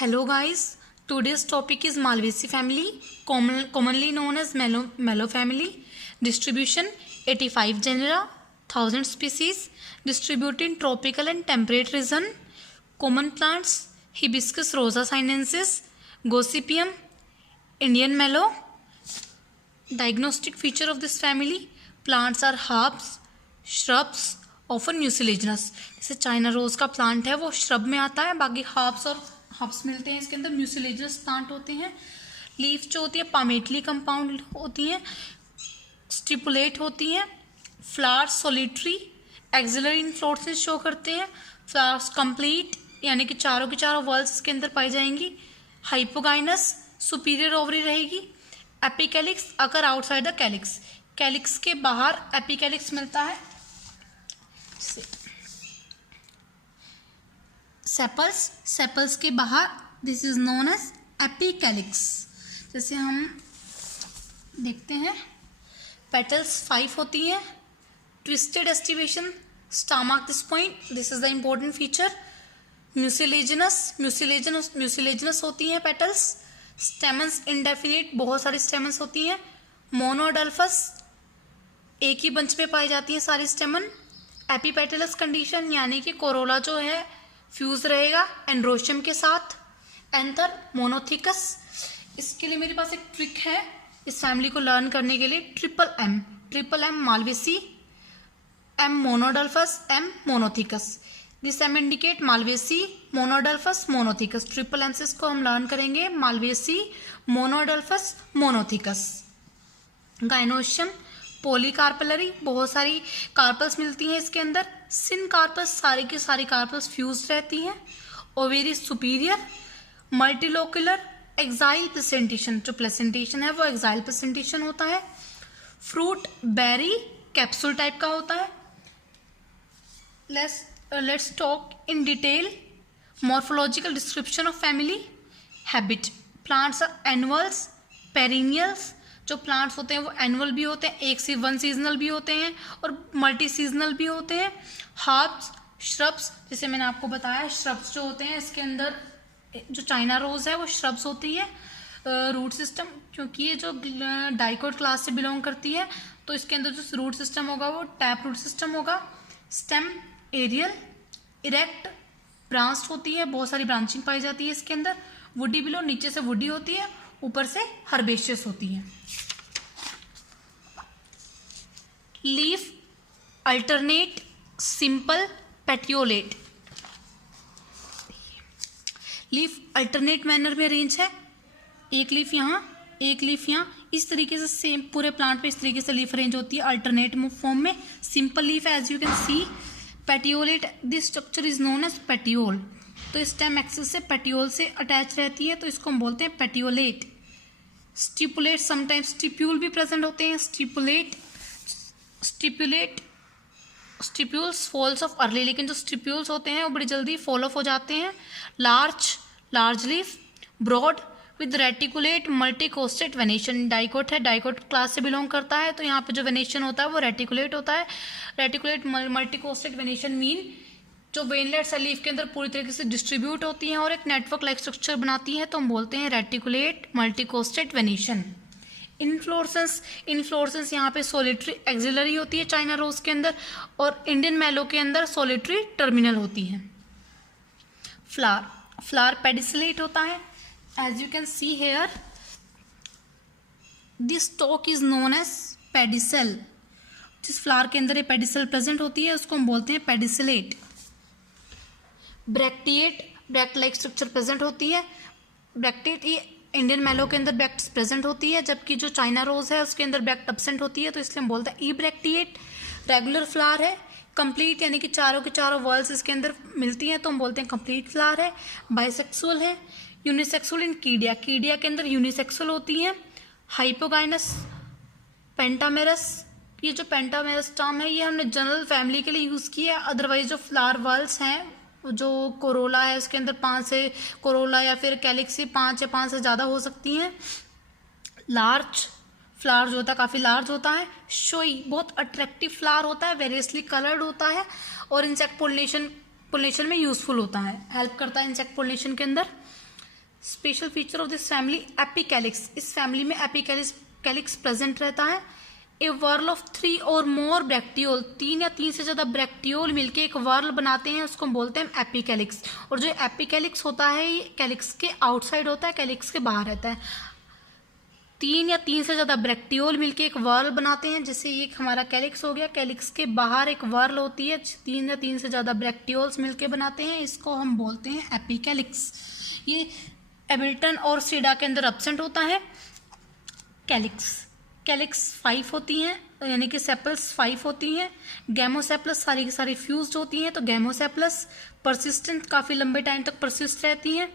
Hello guys, today's topic is Malvaceae family, commonly known as Mallow family. Distribution 85 genera, 1000 species, distributed in tropical and temperate region. Common plants Hibiscus rosa sinensis, Gossypium, Indian mallow. Diagnostic feature of this family, plants are herbs, shrubs, often mucilaginous. जैसे China rose का plant है वो shrub में आता है, बाकी herbs मिलते हैं इसके अंदर. म्यूसिलेजिनस प्लांट होते हैं. लीफ जो होती है पामेटली कंपाउंड होती हैं, स्टिपुलेट होती हैं. Flowers solitary axillary inflorescence show करते हैं. फ्लावर्स कंप्लीट यानी कि चारों की चारों वर्ल्स इसके अंदर पाई जाएंगी. हाइपोगाइनस सुपीरियर ओवरी रहेगी. Epicalyx occur outside the calyx, calyx के बाहर एपिकैलिक्स मिलता है. सेपल्स के बाहर this is known as epicalyx. जैसे हम देखते हैं पेटल्स 5 होती हैं. ट्विस्टेड एस्टिवेशन स्टमक this point, this is the important feature. Mucilaginous होती हैं पेटल्स. स्टेमन्स इंडेफिनिट, बहुत सारी स्टेमन्स होती हैं. मोनोडल्फस एक ही बंच में पाई जाती है सारी स्टेमन. एपीपेटलस कंडीशन यानी कि कोरोला जो है फ्यूज रहेगा एंड्रोशियम के साथ. Anther monothecous. इसके लिए मेरे पास एक ट्रिक है इस फैमिली को लर्न करने के लिए. Triple M Malvaceae, M monadelphous, M monothecous. This M indicate Malvaceae, monadelphous, monothecous. Triple M से इसको हम लर्न करेंगे. Malvaceae, monadelphous, monothecous. Gynoecium polycarpellary, बहुत सारी कार्पल्स मिलती हैं इसके अंदर. सिन कार्पल्स, सारी की सारी कार्पल्स फ्यूज रहती हैं. Ovary superior. Multilocular axile placentation, जो प्रेजेंटेशन है वो एक्साइल प्रेजेंटेशन होता है. फ्रूट बेरी कैप्सूल टाइप का होता है. Let's talk in detail morphological description of family. Habit, plants are annuals, perennials. जो प्लांट्स होते हैं वो एनुअल भी होते हैं, वन सीजनल भी होते हैं और मल्टी सीजनल भी होते हैं. हर्ब्स, श्रब्स, जैसे मैंने आपको बताया श्रब्स जो होते हैं इसके अंदर जो चाइना रोज है वो श्रब्स होती है. रूट सिस्टम, क्योंकि ये जो डाइकोट क्लास से बिलोंग करती है तो इसके अंदर जो रूट सिस्टम होगा वो टैप रूट सिस्टम होगा. स्टेम एरियल, इरेक्ट, ब्रांच्ड होती है, बहुत सारी ब्रांचिंग पाई जाती है इसके अंदर. वुडी बिलो, नीचे से वुडी होती है, ऊपर से हर्बेशियस होती है. Leaf alternate, simple, petiolate. Leaf alternate manner में अरेंज है. एक लीफ यहाँ, एक लीफ यहाँ, इस तरीके से सेम पूरे प्लांट पे इस तरीके से लीफ अरेंज होती है अल्टरनेट फॉर्म में. Simple leaf as you can see. Petiolate, this structure is known as petiole. तो स्टेम एक्सिस से पेटियोल से अटैच रहती है तो इसको हम बोलते हैं पेटियोलेट. स्टिपुलेट, समटाइम्स स्टिप्यूल भी प्रेजेंट होते हैं. स्टिप्यूल्स फॉल्स ऑफ अर्ली, लेकिन जो स्टिप्यूल्स होते हैं वो बड़ी जल्दी फॉल ऑफ हो जाते हैं. Large leaf, broad with reticulate multicostate venation. Dicot है, डाइकोट क्लास से बिलोंग करता है तो यहाँ पे जो वेनेशन होता है वो रेटिकुलेट होता है. रेटिकुलेट मल्टीकोस्टेट वेनेशन मीन जो वेनलेट्स है लीफ के अंदर पूरी तरीके से डिस्ट्रीब्यूट होती हैं और एक नेटवर्क लाइक स्ट्रक्चर बनाती है तो हम बोलते हैं रेटिकुलेट मल्टीकोस्टेट वेनेशन. इनफ्लोरेसेंस यहाँ पे सोलिटरी एक्सिलरी होती है चाइना रोज के अंदर और इंडियन मैलो के अंदर सोलिटरी टर्मिनल होती है. फ्लावर पेडिसिलेट होता है. As you can see here this stalk is known as pedicel. जिस फ्लावर के अंदर ये पेडिसेल प्रेजेंट होती है उसको हम बोलते हैं pedicellate. Bract like structure present होती है. ब्रैक्टेट, ये इंडियन मैलो के अंदर ब्रैक्ट्स प्रेजेंट होती है जबकि जो चाइना रोज है उसके अंदर ब्रैक्ट एब्सेंट होती है तो इसलिए हम बोलते हैं ई ब्रैक्टिएट. रेगुलर फ्लावर है. कंप्लीट यानी कि चारों के चारों वर्ल्स इसके अंदर मिलती हैं तो हम बोलते हैं कंप्लीट फ्लावर है. बाइसेक्सुअल है. यूनिसेक्सुअल इन कीडिया, कीडिया के अंदर यूनिसेक्सुअल होती हैं. Hypogynous, pentamerous. ये जो पेंटामेरस टर्म है ये हमने जनरल फैमिली के लिए यूज़ किया है. अदरवाइज जो फ्लावर वर्ल्स हैं जो कोरोला है उसके अंदर 5 से कोरोला या फिर कैलिक्सी 5 या 5 से ज़्यादा हो सकती हैं. लार्ज फ्लावर जो होता है काफ़ी लार्ज होता है. शोई बहुत अट्रैक्टिव फ्लावर होता है, वेरियसली कलर्ड होता है और इंसेक्ट पोलिनेशन में यूजफुल होता है, हेल्प करता है इंसेक्ट पोलिनेशन के अंदर. Special feature of this family epicalyx, इस फैमिली में एपिकैलिक्स प्रेजेंट रहता है। ए वर्ल ऑफ 3 और मोर ब्रैक्टियोल, 3 या 3 से ज़्यादा ब्रैक्टियोल मिलके एक वर्ल बनाते हैं, उसको बोलते हैं एपिकैलिक्स। और जो एपिकैलिक्स होता है ये कैलिक्स के आउटसाइड होता है, कैलिक्स के बाहर रहता है। 3 या 3 से ज़्यादा ब्रैक्टियोल मिलके एक वर्ल बनाते हैं, जैसे ये हमारा कैलिक्स हो गया। कैलिक्स के बाहर एक वर्ल होती है, 3 या 3 से ज़्यादा ब्रैक्टियोल्स मिलके बनाते हैं, इसको हम बोलते हैं एपिकैलिक्स। ये एबिल्टन और सीडा के अंदर एब्सेंट होता है। कैलिक्स 5 होती हैं, यानी कि सेपल्स 5 होती हैं। गैमोसेपलस सारी की सारी फ्यूज्ड होती हैं, तो गैमोसेपलस परसिस्टेंट, काफ़ी लंबे टाइम तक परसिस्ट रहती हैं।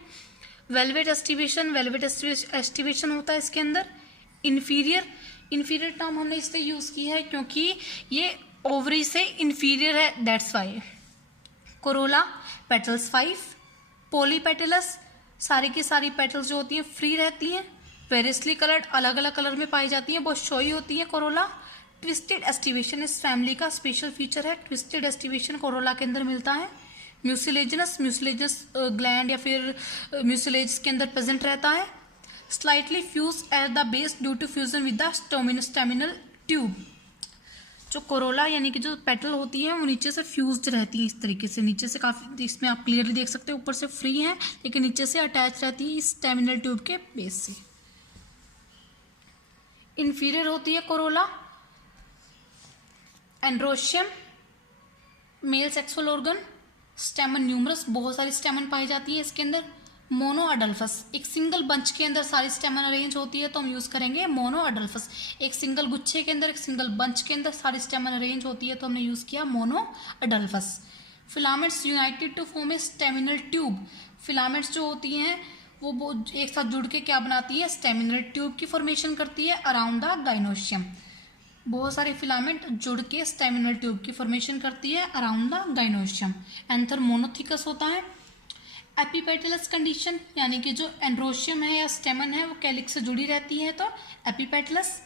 वेलवेट एस्टिवेशन होता है इसके अंदर। इन्फीरियर टर्म हमने इसलिए यूज़ की है क्योंकि ये ओवरी से इन्फीरियर है, that's why. Corolla petals 5। Polypetalous सारी की सारी पेटल्स जो होती हैं फ्री रहती हैं। वेरियसली कलर्ड, अलग अलग कलर में पाई जाती हैं, बहुत शोई होती है कोरोला। ट्विस्टेड एस्टिवेशन इस फैमिली का स्पेशल फीचर है, ट्विस्टेड एस्टिवेशन कोरोला के अंदर मिलता है। म्यूसिलेजिनस ग्लैंड या फिर म्यूसिलेज के अंदर प्रेजेंट रहता है। Slightly fuse at the base due to fusion with the staminal tube. जो कोरोला यानी कि जो पेटल होती है वो नीचे से फ्यूज्ड रहती है, इस तरीके से नीचे से काफ़ी, इसमें आप क्लियरली देख सकते हैं ऊपर से फ्री है लेकिन नीचे से अटैच रहती है इस स्टेमिनल ट्यूब के बेस से। इन्फीरियर होती है Corolla. Androecium male sexual organ. स्टेमन numerous, बहुत सारी स्टेमन पाई जाती है इसके अंदर। मोनो अडल्फस, एक सिंगल बंच के अंदर सारी स्टेमन अरेंज होती है तो हम यूज़ करेंगे मोनो अडल्फस। एक सिंगल गुच्छे के अंदर, एक सिंगल बंच के अंदर सारी स्टेमन अरेंज होती है तो हमने यूज़ किया monadelphous. Filaments united to form a staminal tube. Filaments जो होती हैं वो एक साथ जुड़ के क्या बनाती है, स्टेमिनल ट्यूब की फॉर्मेशन करती है अराउंड द गाइनोशियम। बहुत सारे फिलामेंट जुड़ के स्टेमिनल ट्यूब की फॉर्मेशन करती है around the gynoecium. Anther monothecous होता है। एपिपेटलस कंडीशन, यानी कि जो एंड्रोशियम है या स्टेमन है वो कैलिक्स से जुड़ी रहती है तो एपिपेटलस।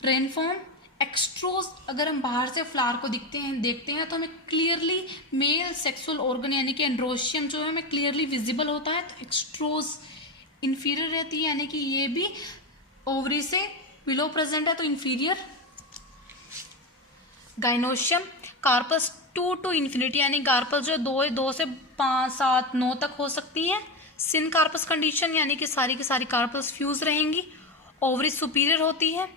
रेनफॉर्म एक्सट्रोज, अगर हम बाहर से फ्लावर को देखते हैं तो हमें क्लियरली मेल सेक्सुअल ऑर्गन यानी कि एंड्रोशियम जो है हमें क्लियरली विजिबल होता है, तो एक्सट्रोज। इन्फीरियर रहती है यानी कि ये भी ओवरी से बिलो प्रेजेंट है तो inferior. Gynoecium carpels 2 to infinity, यानी कार्पस जो 2 से 5, 7, 9 तक हो सकती है। सिन कार्पस कंडीशन, यानी कि सारी की सारी कार्पस फ्यूज रहेंगी। ओवरी सुपीरियर होती है।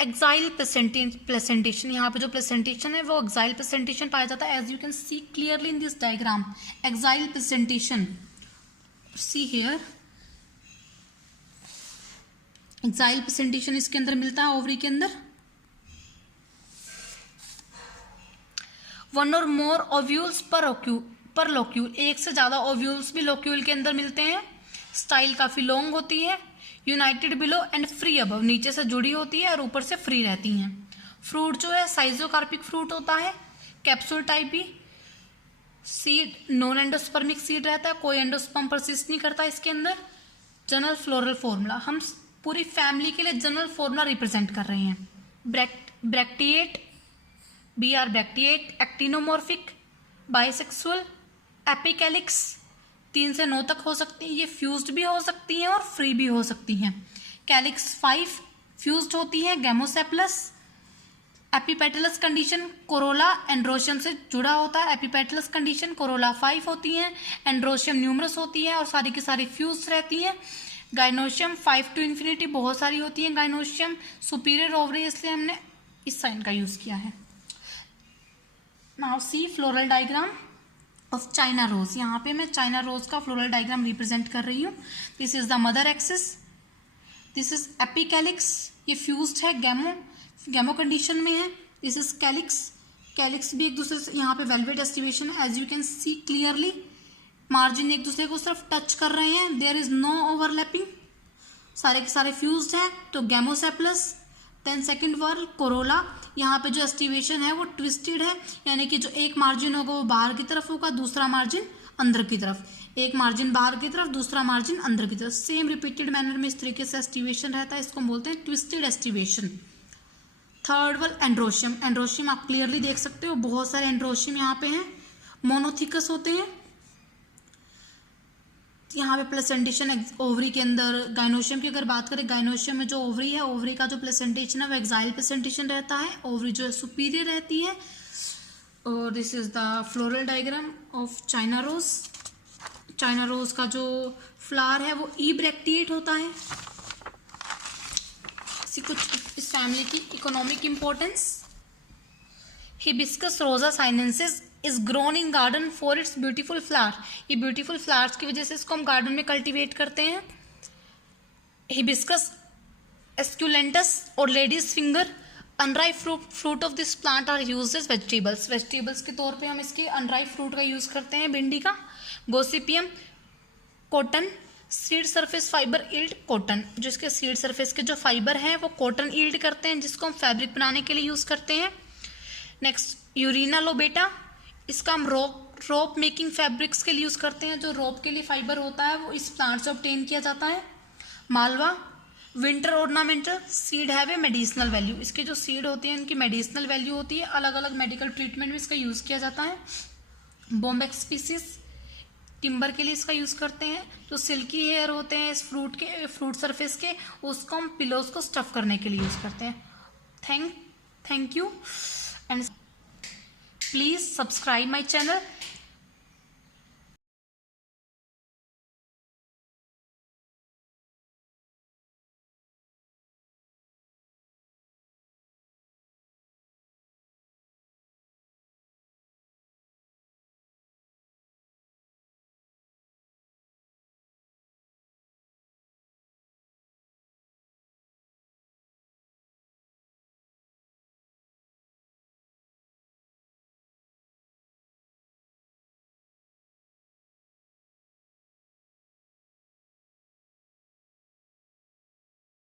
एक्साइल प्लेसेंटेशन, यहाँ पे जो प्लेसेंटेशन है वो एक्साइल प्लेसेंटेशन पाया जाता है, as you can see clearly in this diagram. Axile placentation, see here, axile placentation इसके अंदर मिलता है ओवरी के अंदर। वन और मोर ओव्यूल्स पर लोक्यूल, एक से ज़्यादा ओव्यूल्स भी लोक्यूल के अंदर मिलते हैं। स्टाइल काफ़ी लॉन्ग होती है। United below and free above, नीचे से जुड़ी होती है और ऊपर से फ्री रहती हैं। फ्रूट जो है साइजोकार्पिक फ्रूट होता है, कैप्सूल टाइप भी। सीड नॉन एंडोस्पर्मिक सीड रहता है, कोई एंडोस्पर्म परसिस्ट नहीं करता इसके अंदर। जनरल फ्लोरल फॉर्मूला, हम पूरी फैमिली के लिए जनरल फॉर्मूला रिप्रेजेंट कर रहे हैं। Bracteate, BR bracteate, actinomorphic, bisexual, epicalyx 3 से 9 तक हो सकती हैं, ये फ्यूज्ड भी हो सकती हैं और फ्री भी हो सकती हैं। कैलिक्स 5 फ्यूज्ड होती हैं। Gamosepalous. Epipetalous condition Corolla androecium से जुड़ा होता है, एपिपेटलस कंडीशन कोरोला 5 होती हैं। एंड्रोशियम न्यूमरस होती है और सारी की सारी फ्यूज रहती हैं। गाइनोशियम 5 टू इन्फिनिटी, बहुत सारी होती हैं गाइनोशियम। सुपीरियर ओवरी, इसलिए हमने इस साइन का यूज किया है। Now see floral diagram of China rose. यहाँ पे मैं चाइना रोज का फ्लोरल डायग्राम रिप्रेजेंट कर रही हूँ। This is the mother axis, this is epicalyx, ये फ्यूज्ड है, गैमो कंडीशन में है। दिस इज कैलिक्स भी एक दूसरे से, यहाँ पे वेलवेट एस्टिवेशन है, as you can see clearly. Margin एक दूसरे को सिर्फ टच कर रहे हैं, देयर इज नो ओवरलैपिंग, सारे के सारे फ्यूज्ड हैं। तो gamosepalous. Then second whorl corolla, यहाँ पे जो एस्टिवेशन है वो ट्विस्टेड है, यानी कि जो एक मार्जिन होगा वो बाहर की तरफ होगा, दूसरा मार्जिन अंदर की तरफ। एक मार्जिन बाहर की तरफ, दूसरा मार्जिन अंदर की तरफ, सेम रिपीटेड मैनर में इस तरीके से एस्टिवेशन रहता है, इसको बोलते हैं twisted aestivation. Third whorl androecium, androecium आप क्लियरली देख सकते हो, बहुत सारे एंड्रोशियम यहाँ पे हैं, मोनोथिकस होते हैं। यहाँ पे प्लेसेंटेशन ओवरी के अंदर। गाइनोशियम की अगर बात करें, गाइनोशियम में जो ओवरी है, ओवरी का जो प्लेसेंटेशन है वो एक्साइल प्लेसेंटेशन रहता है, ओवरी जो है सुपीरियर रहती है। और this is the floral diagram of China rose. China rose का जो फ्लावर है वो ईब्रैक्टिएट होता है। इसी कुछ इस फैमिली की इकोनॉमिक इम्पोर्टेंस। हिबिस्कस रोजा sinensis is grown in garden for its beautiful flower. ये ब्यूटीफुल फ्लावर्स की वजह से इसको हम गार्डन में कल्टीवेट करते हैं। हिबिस्कस एस्क्यूलेंटस और ladies finger unripe fruit of this plant are used as vegetables. Vegetables के तौर पे हम इसके अनराइप फ्रूट का यूज करते हैं, भिंडी का। Gossypium cotton seed surface fibre yield cotton. जो इसके सीड सरफेस के जो फाइबर हैं वो कॉटन ईल्ड करते हैं, जिसको हम फैब्रिक बनाने के लिए यूज करते हैं। नेक्स्ट यूरिना लोबेटा, इसका हम रोप मेकिंग फैब्रिक्स के लिए यूज करते हैं। जो रोप के लिए फाइबर होता है वो इस प्लांट से ऑब्टेन किया जाता है। Malwa winter ornamental seed have a medicinal value. इसके जो सीड होते हैं उनकी मेडिसिनल वैल्यू होती है, अलग अलग मेडिकल ट्रीटमेंट में इसका यूज किया जाता है। बोम्बेक्स स्पीसीज टिम्बर के लिए इसका यूज करते हैं। जो सिल्की हेयर होते हैं इस फ्रूट सरफेस के, उसको हम पिलोज को स्टफ करने के लिए यूज करते हैं। Thank you and please subscribe my channel